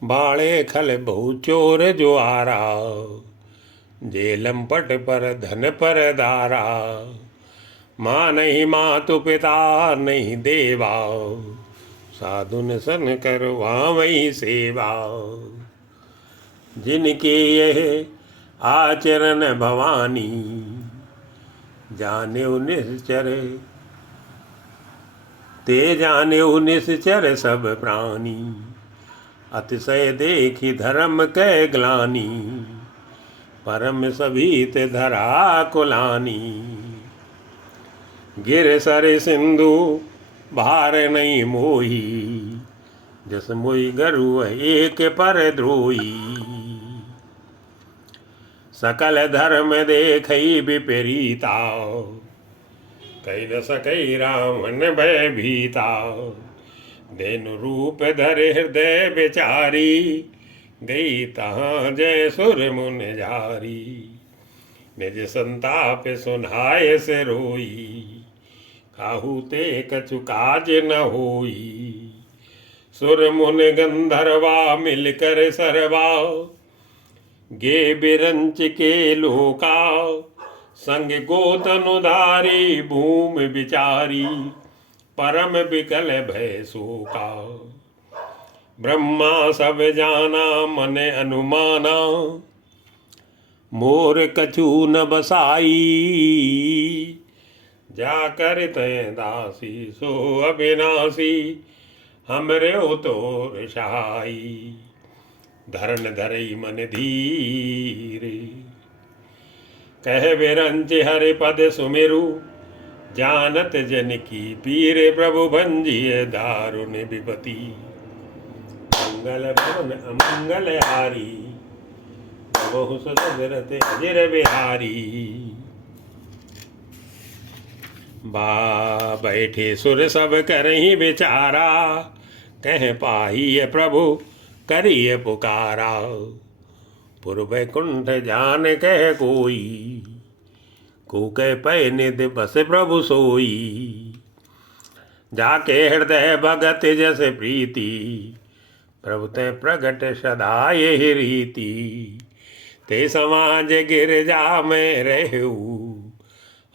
बाणे खल बहु चोर जो आरा, जेलम पट पर धन पर दारा। माँ नहीं मातु पिता नहीं देवा, साधुन सन करवावई सेवा। जिनके यह आचरण भवानी, जाने निश्चर ते जाने निश्चर सब प्राणी। अतिशय देखी धर्म कै ग्लानि, परम सभीत धरा कुलानी। गिर सर सिंधु भार नहीं मोही, जस मोई गरु एक पर द्रोही। सकल धर्म देखई विपरीता, कही न सकई रावण भय भीता। धेनु रूप धर हृदय बेचारी, गई तहाँ जय सुर मुन जारी। निज संताप सुनाय से रोई, काहू ते कछु काज न होई। सुर मुन गंधर्वा मिलकर सरवा, गे बिरंच के लोका। संग गोतनुधारी भूमि विचारी, परम विकल भय शोका। ब्रह्मा सब जाना मन अनुमाना, मोर कछु न बसाई। जाकर तय दासी सो अविनाशी, हमरे तो सहाई। धरन धरई मन धीरे, कह बिरंच हरि पद सुमिरु। जानत जन की पीर प्रभु भंजिय दारुण विपति। मंगल भवन अमंगल हारी, बहु सुदरत अजिर बिहारी। बा बैठे सुर सब करही विचारा, कह पाही प्रभु करिए पुकारा। पूर्व कुंठ जान कह कोई, कूके पै निध बस प्रभु सोई। जाके हृदय भगत जस प्रीति, प्रभु ते प्रगट सदा यही रीति। ते समाज गिरजा में रहू,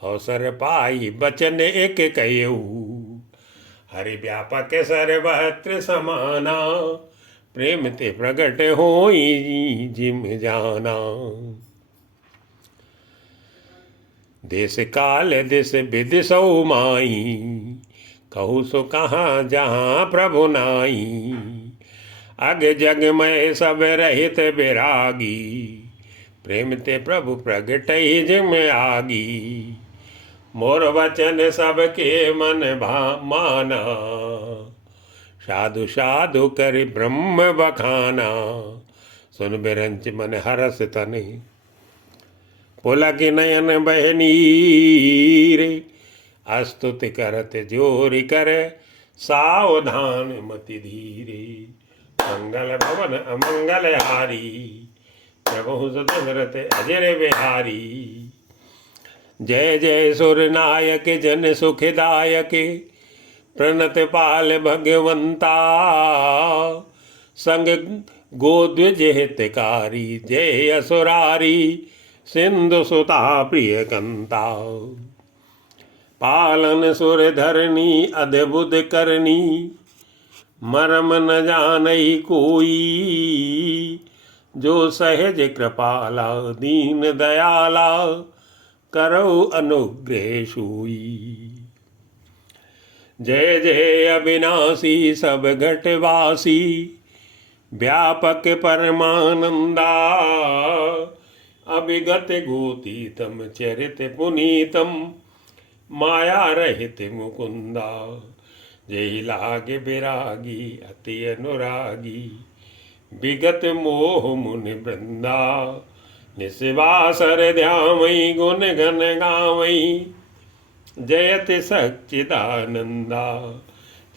अवसर पाई बचन एक कहू। हरि व्यापक सर्वत्र समाना, प्रेम ते प्रगट होई जिम जाना। देश काल दिस विधि सौ माई, कहू सो कहाँ जहाँ प्रभु नाई। अग जग में सब रहित विरागी, प्रेम ते प्रभु प्रगट जिम आगी। मोर वचन सबके मन माना, साधु साधु कर ब्रह्म बखाना। सुन बिरंच मन हरस तने, पुलक नयन बहनीर। अस्तुति करत जोरि कर, सावधान मति धीरे। मंगल भवन अमंगल हारी, प्रभु सदरत अजर बिहारी। जय जय सुर नायक जन सुखदायक, प्रणत पाल भगवंता। संग गोद्विज हितकारी, जय असुरारी सिंधु सुता प्रिय कंता। पालन सुर धरनी अद्भुत करनी, मरम न जानई कोई। जो सहज कृपाला दीन दयाला, करो अनुग्रह सोई। जय जय अविनाशी सब घटवासी, व्यापक परमानंदा। अभिगत गोतीतम चरित पुनीतम, माया रहित मुकुंदा। जय लागे विरागी अति अनुरागी, विगत मोह मुनि वृंदा। निस्वासर ध्यावई गुण गण गावई, जयति सच्चिदानंदा।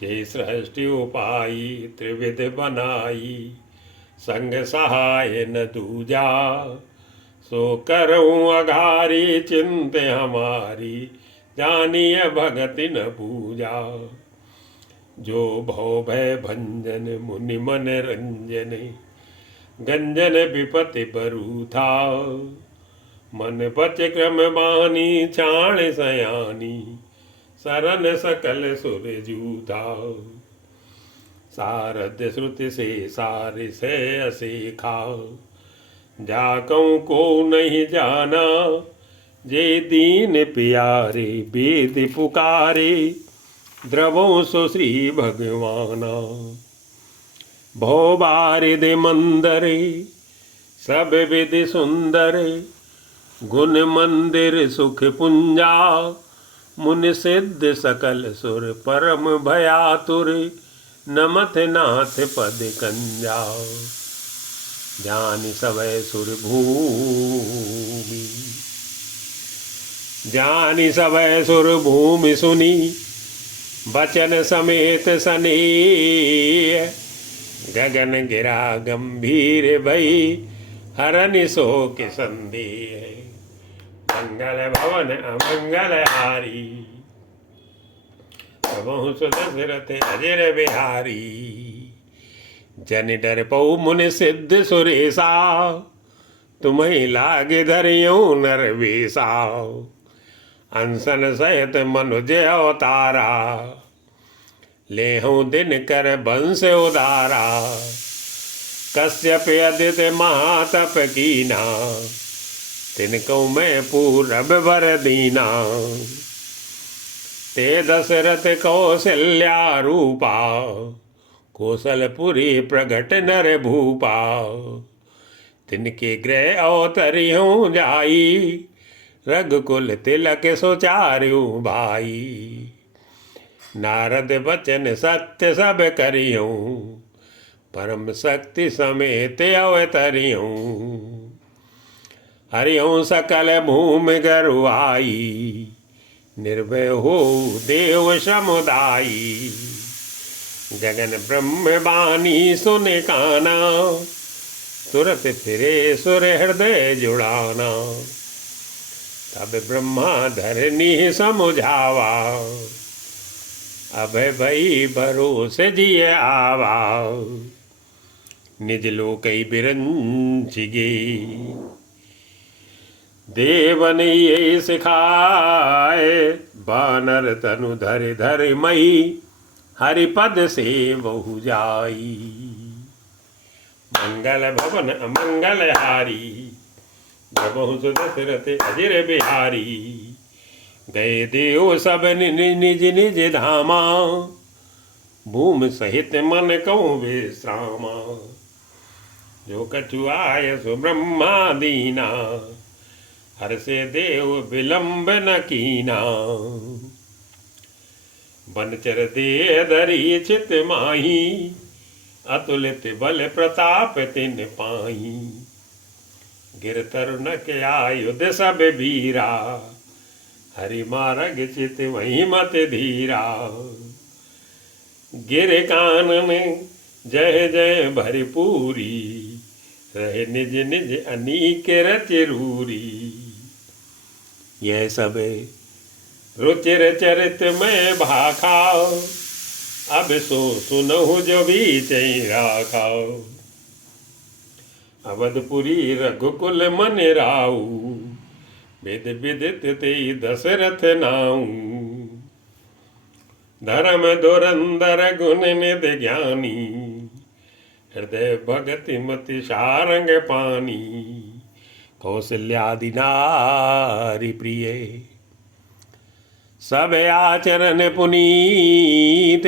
जय सृष्टि उपाई त्रिविध बनाई, संग सहाय न दूजा। सो करऊँ अघारी चिंत हमारी, जानिय भगति न पूजा। जो भव भय भंजन मुनि मन रंजन गंजन विपति बरु था मन बच क्रम बानी चाण सयानी सरन सकल सुर जूथा सारद श्रुति से सार से असेखा जाकऊ को नहीं जाना जे दीन प्यारे वेद पुकारे द्रवों सो श्री भगवाना भो बारिद मंदरे सब विधि सुंदर गुण मंदिर सुख पुंजा मुनि सिद्ध सकल सुर परम भयातुर नमथ नाथ पद कंजा जानि सवै सुर भूमि जानि सवै सुर भूमि सुनी बचन समेत सनेह गगन गिरा गंभीर भई हरनि शोक संदेह मंगल भवन अमंगल हारी प्रभु सुदशरथ अजर बिहारी जन डर पौ मुनि सिद्ध सुरेशा तुम्हें लागे धरियो नर वेशा अनसन सहित मनुज अवतारा लेहूं दिन कर बंश उदारा कश्यप अदित महातप कीना तिनको मैं पूरब वर दीना ते दशरथ कौशल्या रूपा कौशलपुरी प्रगट नर भूपा तिनके गृह अवतरियों जाई रघुकुल तिलक सोचार्यू भाई नारद बचन सत्य सब करियों परम शक्ति समेत अवतरियों हरियों सकल भूमि गरुआई निर्भय हो देव समुदायी गगन ब्रह्म बानी सुने काना तुरत फिरे सुर हृदय जुड़ाना तब ब्रह्मा धरनी समुझावा अभय भई भरोसे जिये आवा निज लोकई बिरंचिगे देवन ये सिखाए बानर तनु धर धर मई हरिपद से बहु जाई मंगल भवन अमंगल हारी जबहु सुदशरथ अजर बिहारी गए देव सब निज निज धामा भूमि सहित मन कहूँ विश्रामा जो कछु आय सो ब्रह्मा दीना हर से देव विलंब न कीना बनचर दे धरी चित माही अतुलित बल प्रताप तिन पाई गिर तरुण के आयुध सब वीरा हरि मारग चित वही मत धीरा गिर कानन जय जय भरपूरी रहे निज निज अनीक रच रूरी यह सब रुचिर चरित में भाखा अब सो सुनहु जो भी चई राखा अवधपुरी रघुकुल मन राऊ विद विदित ते दशरथ नाऊ धर्म धुरंधर गुण निध ज्ञानी हृदय भगति मति सारंग पानी कौशल्यादि नारी प्रिय सब आचरण पुनीत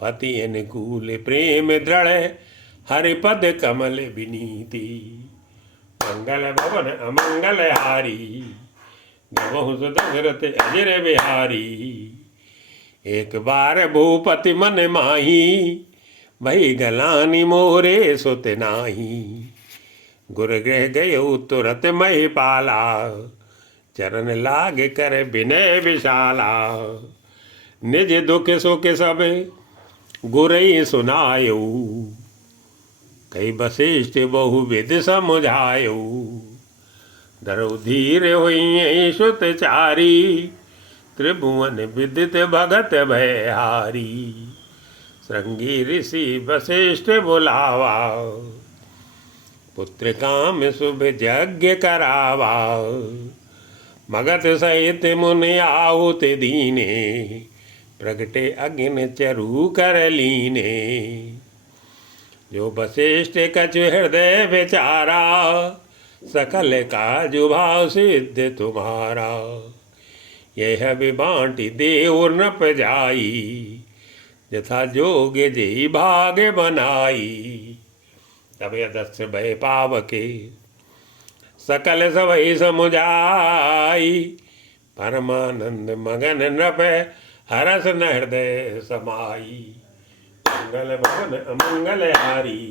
पति अनुकूल प्रेम दृढ़ हरिपद कमल विनीति मंगल भवन अमंगल हारी नमो सुदशरथ अजर बिहारी एक बार भूपति मन माही भई गलानी मोरे सुत नाही गुरगृह गयो तुरत मही पाला चरण लाग कर विनय विशाला निज दुख सुख सब गुरई सुनायो कई वशिष्ठ बहुविध समुझायो धरो धीर हुई सुत चारी त्रिभुवन विदित भगत भयहारी श्रृंगी ऋषि वशिष्ठ बुलावा, पुत्र काम शुभ यज्ञ करावा। मगध सहित मुनि आहुत दीने, प्रगटे अग्नि चरु कर लीने। जो वशिष्ठ कछु हृदय विचारा, सकल काज भाव सिद्ध तुम्हारा। यह बांटी देव नप जाई, यथा जोग जय भाग बनाई। तब यदस्य भय पावके, सकल सवै समुझाई। परमानंद मगन नृप, हरस न हृदय समाई। मंगल भवन अमंगल हारी,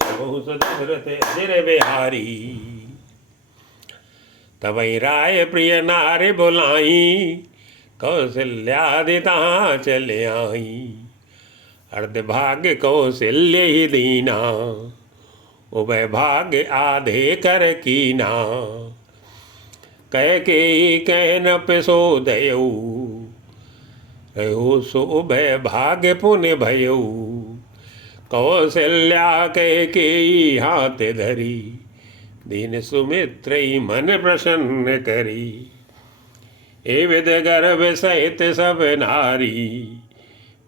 प्रभु सुदशरथ अजिर बिहारी। तबै राय प्रिय नारी बुलाई, कौशल्यादि तहाँ चले आई। अर्ध भाग्य कौशल्य ही दीना, उभय भाग्य आधे कर कीना। कह के कह न पिसोदयऊ, रहो सो उभय भाग्य पुण्य भयऊ। कौशल्या कह के हाथ धरी, दीन सुमित्र मन प्रसन्न करी। ए विद गर्भ सहित सब नारी,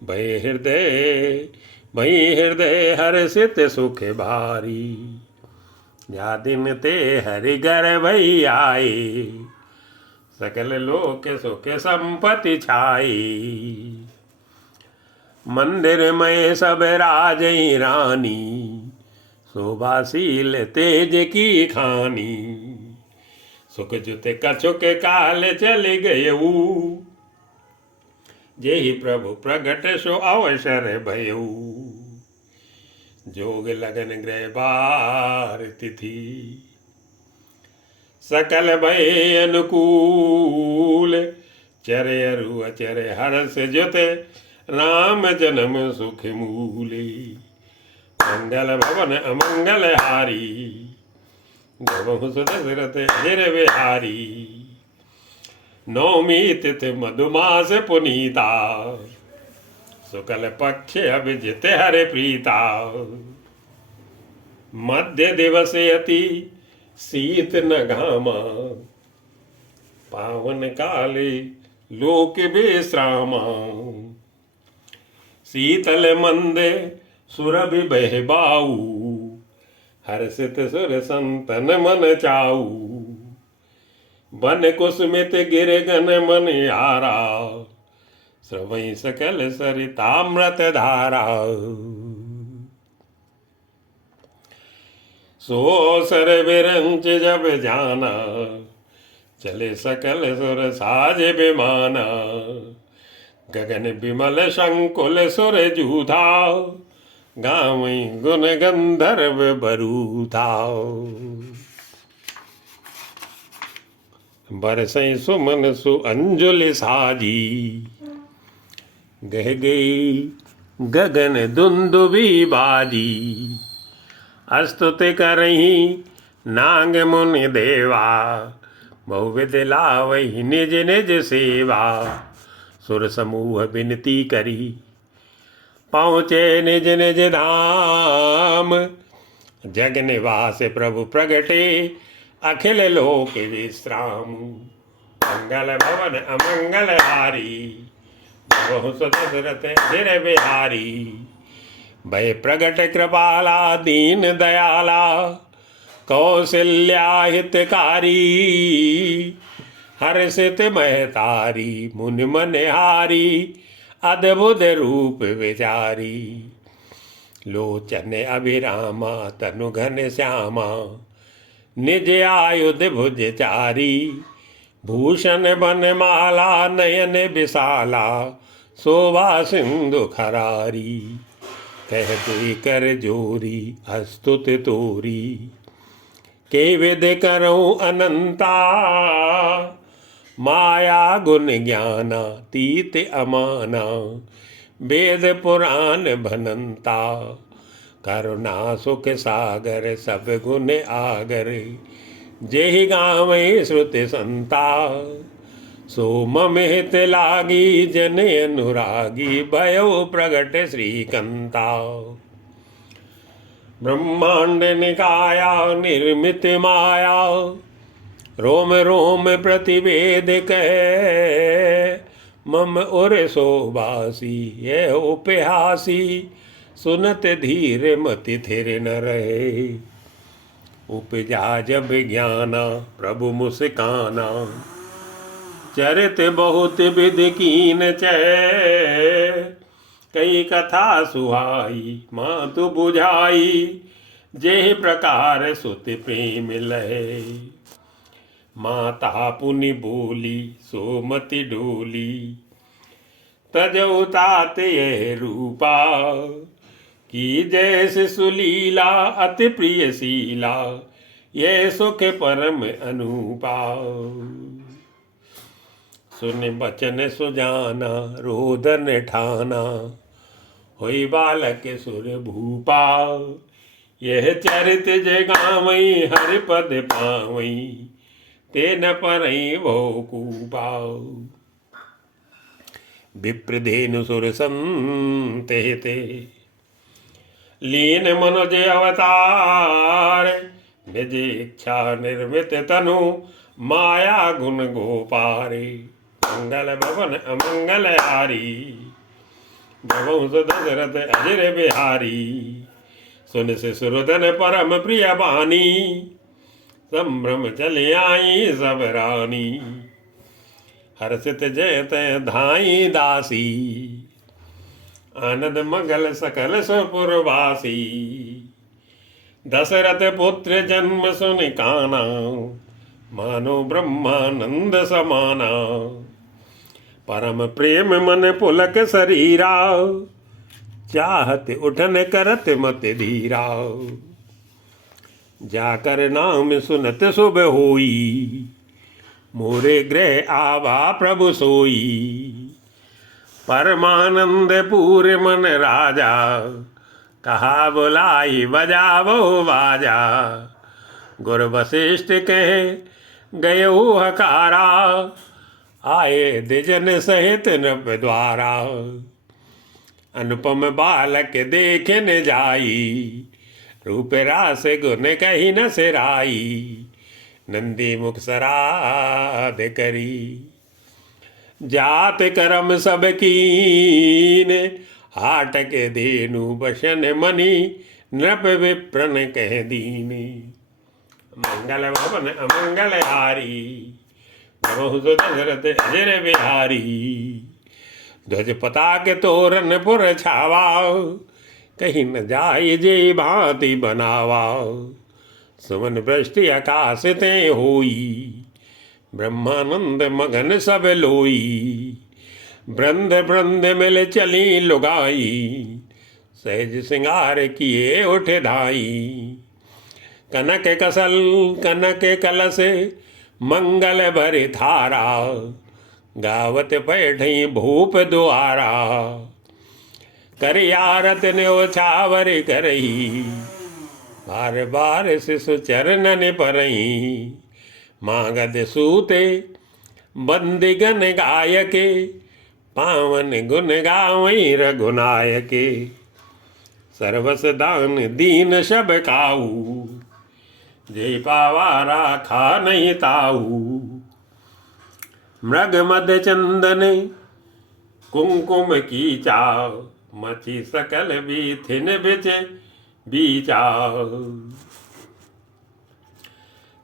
भय हृदय हर्षित सुख भारी। या दिन ते हरि घर भई आए, सकल लोक सुख संपत्ति छाई। मंदिर में सब राजई रानी, शोभाशील तेज की खानी। सुख जुत कछुक काल चल गयऊ, जेहि प्रभु प्रगट सो अवसर भयऊ। जोग लगन ग्रह बार तिथि, सकल भय अनुकूल। चरे अरु अचर हर्ष जुत, राम जन्म सुख मूले। मंगल भवन अमंगल हारी, गवहु सुदशरथ अजिर बिहारी। नवमी तिथि मधुमास पुनीता, शुक्ल पक्ष अभिजित हरि प्रीता। मध्य दिवस अति शीत न घामा, पावन काले लोक विश्रामा। शीतल मंद सुरभि बह बाऊ, हर्षित सुर संतन मन चाऊ। बन कुसुमित गिर गन मन आरा, स्रवई सकल सरितामृत धारा। सो सर विरंच जब जाना, चले सकल सुर साज विमाना। गगन विमल शंकुल सुर जूथा, गावई गुण गंधर्व बरूथा। बरसई सुमन सु अंजुल साजी, गह गई गगन दुंदुबी बाजी। अस्तुत करही नांग मुनि देवा, बहुविध लावही निज निज सेवा। सुर समूह विनती करी, पहुँचे निज निज धाम। जग निवास प्रभु प्रगटे, अखिल लोक विश्राम। मंगल भवन अमंगल हारी, बहु सुदशरथ अजिर बिहारी। भय प्रगट कृपाला दीन दयाला, कौशल्या हितकारी। हर्षित महतारी मुनि मनहारी, अद्भुत रूप विचारी। लोचन अभिरामा तनु घन श्यामा, निज आयुध भुज चारी। भूषण बनमाला नयन विशाला, शोभा सिंधु खरारी। कह दे कर जोरी अस्तुत तोरी, के विद करो अनंता। माया गुण ज्ञाना तीत अमाना, वेद पुराण भनंता। करुणा सुख सागर सब गुण आगर, जेहि गावै श्रुति संता। सो ममेत लागी जन अनुरागी भयो प्रगट श्रीकंता। ब्रह्मांड निकाया निर्मित माया रोम रोम प्रतिवेद कहे मम उर सोबासी ये उपहासी सुनत धीर मति थिर न रहे। उपजा जब ज्ञाना प्रभु मुस्काना चरित बहुत विध कीन चै। कई कथा सुहाई मातु बुझाई जे प्रकार सुत प्रेम लहे। माता पुनि बोली सोमति डोली तजौ तात यह रूपा की जैसे सुलीला अति प्रिय शीला ये सुख परम अनुपा। सुन बचन सुजाना रोदन ठाना होई बालक सुर भूपा। यह चरित जगावई हरि पद पावई तेन परई वो कूपा। विप्रधेनु सुर संते ते लीन मनुज अवतार निज इच्छा निर्मित तनु माया गुण गोपारे। मंगल भवन अमंगल हारी भवंस दशरथ अजर बिहारी। सुन से सुरधन परम प्रिय बानी संभ्रम चले आई सब रानी। हर्षित जयत धाई दासी आनंद मंगल सकल सुपुरवासी। दशरथ पुत्र जन्म सुन काना मानो ब्रह्मानंद समाना। परम प्रेम मन पुलक शरीरा चाहत उठन करत मत धीरा। जाकर नाम सुनत शुभ होई मोरे गृह आवा प्रभु सोई। परमानंद पूरे मन राजा कहा बुलाई बजावो बाजा। गुरु वशिष्ठ कहे गयो हकारा आए द्विजन सहित नृप द्वारा। अनुपम बालक देखन जाई रूप रास गुण कही न सिराई। नंदी मुख सराध करी जात करम सब कीन। हाट के धेनु बशन मनी नृप विप्रन कह दीनी। मंगल भवन अमंगल हारी बहुत दशरथ अजर बिहारी। ध्वज पताक तोरन पुर छावा कहीं न जाय जे भांति बनावा। सुमन वृष्टि आकाश ते होई ब्रह्मानंद मगन सब लोई। वृंद वृंद मिल चली लुगाई सहज सिंगार किए उठ धाई। कनक कसल कनक कलश मंगल भर थारा गावत बैठई भूप द्वारा। कर आरत न्योछावर करही बार बार शिशु चरणन परही। मागध सूते बंदिगन गायके पावन गुण गावई रघुनायके। सर्वस दान दीन शब काऊ जय पावा राखा नहीं ताऊ। मृग मद चंदन कुमकुम की चाव मची सकल बीथिन बिच बीचाव।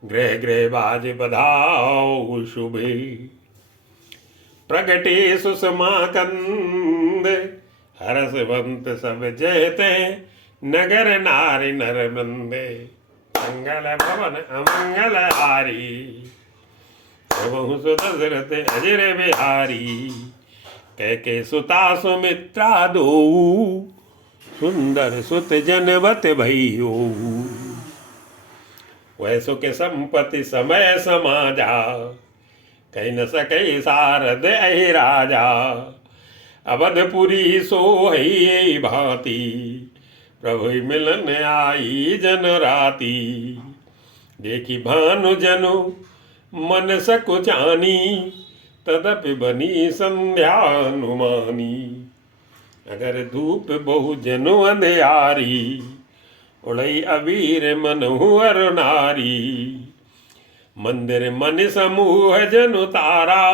गृह गृह बाज बधाओ शुभे प्रगटे सुषमा कंद। हरसवंत सब जयते नगर नारी नर बंदे। मंगल भवन अमंगल हारी बहु दशरथ अजर बिहारी। कह के सुता सुमित्रा दो सुंदर सुत जनवत भइयो। वैसो के संपत्ति समय समाजा कह न सके सारद अहि राजा। अवधपुरी सोहई भांति प्रभु मिलन आई जन राती। देखी भानु जनु मन सकुचानी तदपि बनी संध्यानुमानी। अगर धूप बहु जनु अंधियारी, उड़ई अबीर मनहु अर नारी। मंदिर मन समूह जनु तारा,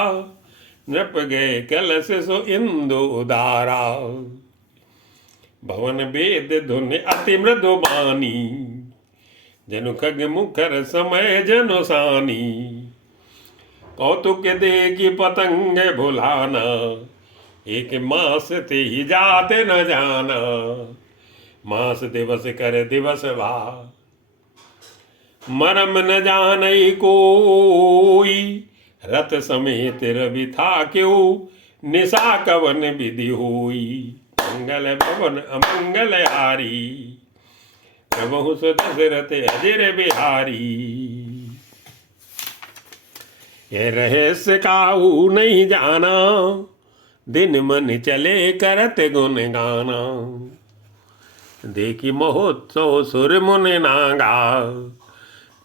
नृप गए कलश सो इंदु उदारा। भवन वेद धुन अति मृदु बानी, जनु खग मुखर समय जनु सानी। कौतुक देखी पतंग भुलाना, एक मास ते ही जाते न जाना। मास दिवस कर दिवस भा, मरम न जानई कोई। रथ समेत रवि था क्यों, निशा कवन विधि होई। मंगल भवन अमंगल हारी, प्रभु दशरथ अजर बिहारी। यह रहस्य काहू नहीं जाना, दिन मन चले करत गुण गाना। देखी महोत्सव सुर मुनि नागा,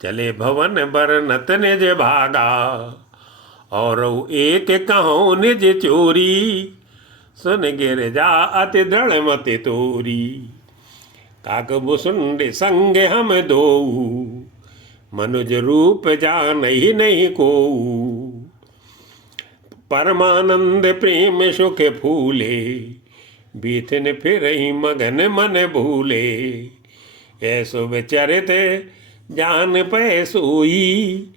चले भवन बरनत निज भागा। और एक कहो निज चोरी, सुन गिर जा अति दृढ़ मति तोरी। काकभुसुंड संग हम दो, मनुज रूप जान ही नहीं को। परमानंद प्रेम सुख फूले, बीतन फिर ही मगन मन भूले। ऐसो विचरित जान पै सोई,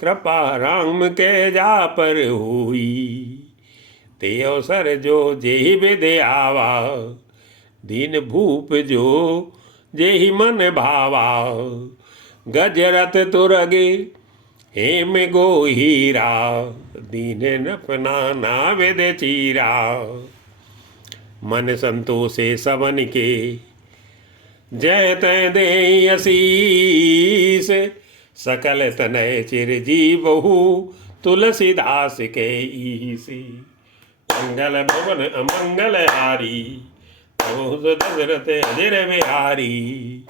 कृपा राम के जा पर हुई। ते अवसर जो जेहि विधि आवा, दीन भूप जो जेहि मन भावा। गजरथ तुरगे हेम गो हीरा, दीन नपना नाविद चीरा। मन संतोषे सबन के, जय तय दे असीस। सकल तनय चिरजीवहु, तुलसीदास के ईसी। मंगल भवन अमंगल हारी, प्रभु दशरथ अजर बिहारी।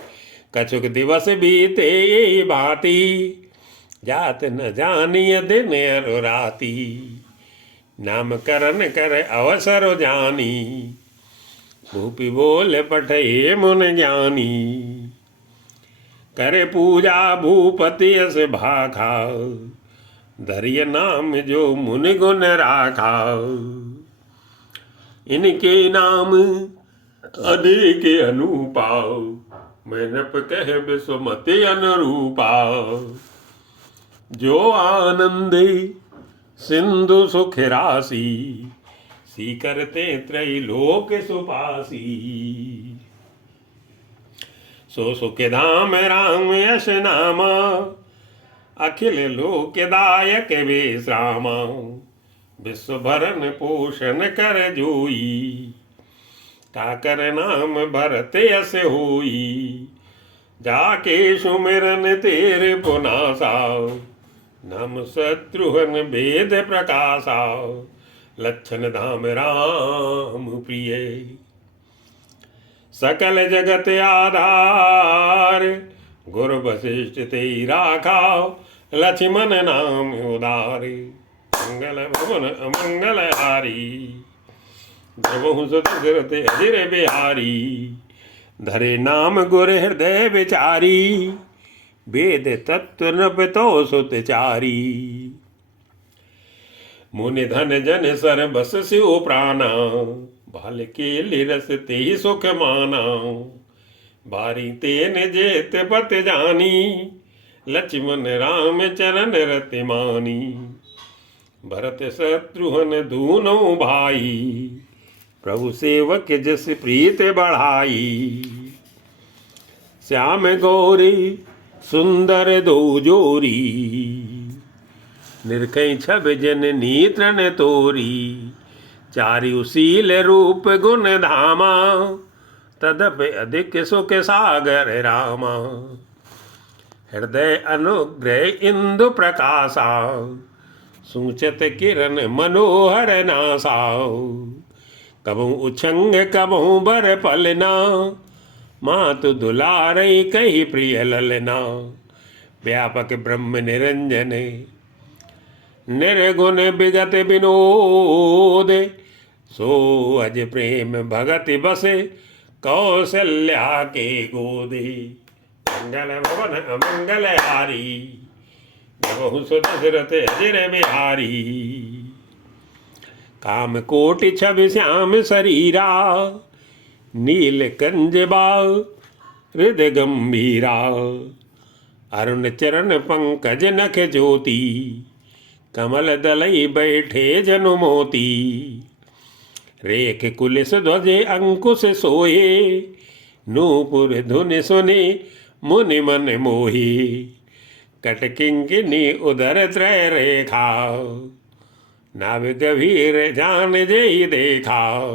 कछुक दिवस बीते भांति, जात न जानिय दिन अरु राति। नामकरण कर अवसर जानी, भूपि बोल पठे मुन ज्ञानी। करे पूजा भूपति यस भाखा, धरिय नाम जो मुनि गुण राखा। इनके नाम अनेक अनुपा, मैनप कह विस्मति अनुरूपा। जो आनंद सिंधु सुख राशि, सीकरते त्रैलोक सुपासी। सो सुख धाम राम यश नामा, अखिल लोक दायक विश्रामा। विश्व भरण पोषण कर जोई, काकर नाम भरत यस होई। जाके सुमिरन तेरे पुनासा, नाम शत्रुघ्न वेद प्रकाशा। लक्षण धाम राम प्रिय, सकल जगत आधार। गुरु वशिष्ठ ते राखा, लक्ष्मण नाम उदारी। मंगल भवन अमंगल हारी, प्रभु दशरथ अजर बिहारी। धरे नाम गुर हृदय विचारी, वेद तत्व नपतो सुतचारी। मुनि धन जन सर बस शिव प्राणा, भाल के लिरस ते सुख माना। बारी तेन जेत पत जानी, लक्ष्मण राम चरण रति मानी। भरत शत्रुघ्न दूनों भाई, प्रभु सेवक जस प्रीत बढ़ाई। श्याम गौरी सुंदर दो जोरी, निरखै छब जन नीत्रन तोरी। चारियुशील रूप गुण धामा, तदप अधिक सुख सागर रामा। हृदय अनुग्रह इंदु प्रकाशा, सूचत किरण मनोहर नासा। कबहू उछंग कबहू बर पलना, मातु दुलारई कही प्रिय ललना। व्यापक ब्रह्म निरंजन, निर्गुण विगत विनोद, सो अज प्रेम भगति बसे कौशल्या के गोदे। मंगल भवन अमंगल हारी, बहु सुत दशरथ अजर बिहारी। काम कोटि छवि श्याम शरीरा, नील कंज बाल हृदय गंभीरा। अरुण चरण पंकज नख ज्योति, कमल दलई बैठे जनु मोती। रेख कुलिस ध्वजे अंकुश सोहे, नूपुर धुनि सुनि मुनि मन मोहि। कट किंकिनी उदर त्रय रेखा, नाव गभीर जान जय देखा।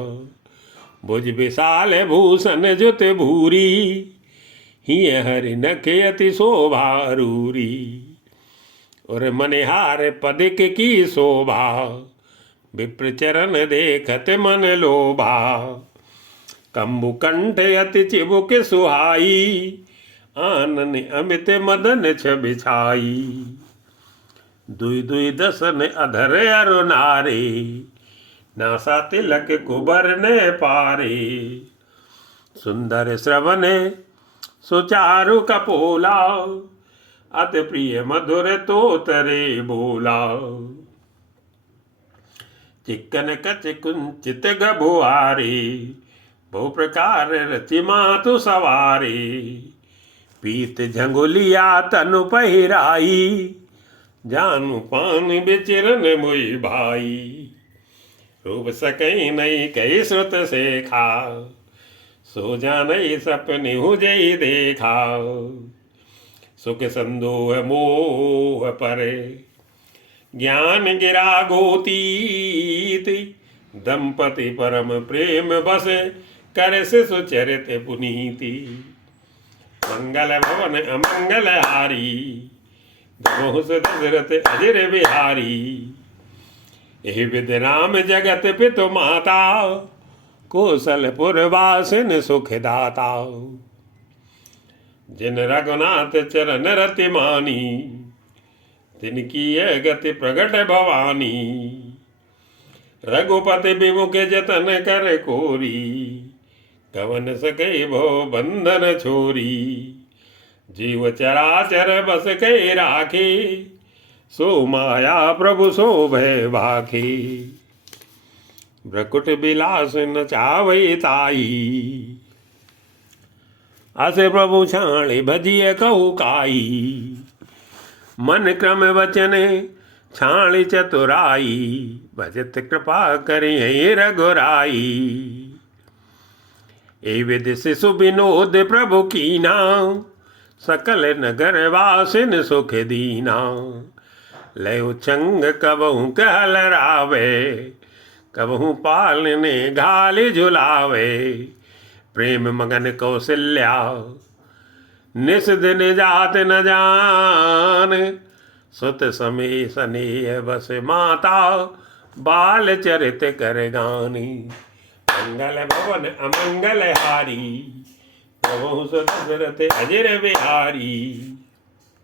भुज विशाल भूषण जुत भूरी, हिय हरि नख अति शोभारूरी। और मनिहार पदिक की शोभा, विप्र चरण देखत मन लोभा। कंबु कंठ अति चिबुक सुहाई, आनन अमित मदन छवि छाई। दुई दुई दसन अधर अरु नारे, नासा तिलक कुबर ने पारे। सुंदर श्रवण सुचारु कपोला, अति प्रिय मधुर तोतरे बोला। चिक्कन कच कुंचित गभुआरे, बहु प्रकार रचि मातु सवारे। पीत झंगुलिया तनु पहिराई, जानु पान बिचरन मुई भाई। रूप सकई नई कई श्रुत सेखा, सो जानई सपनि हुजई देखा। सुख संदोह मोह परे, ज्ञान गिरा गोतीत। दंपति परम प्रेम बस, कर शिशु चरित पुनीति। मंगल भवन अमंगल हारी, बहु सुत दशरथ अजर बिहारी। एहि विधि राम जगत पितु माता, कौशलपुर वासिन सुख दाता। जिन रघुनाथ चरण रति मानी, तिनकी यह गति प्रगट भवानी। रघुपति विमुख जतन कर कोरी, कवन सके भो बंधन छोरी। जीव चराचर बस के राखे, सो माया प्रभु सो भय भाखे। भ्रकुट बिलास न चावै ताई, अस प्रभु छाणी भजिय कहु काई। मन क्रम वचन छाणी चतुराई, भजत कृपा करियै रघुराई। ए विधि शिशु विनोद प्रभु कीना, सकल नगर वासिन सुख दीना। लय चंग कबहू कहलरावे, कबहू पालने घाल झुलावे। प्रेम मगन कौशल्या, निस दिन जात न जान। सुत समय स्नेह बस माता, बाल चरित कर गानी। मंगल भवन अमंगल हारी, बहु सुत दशरथ अजर बिहारी।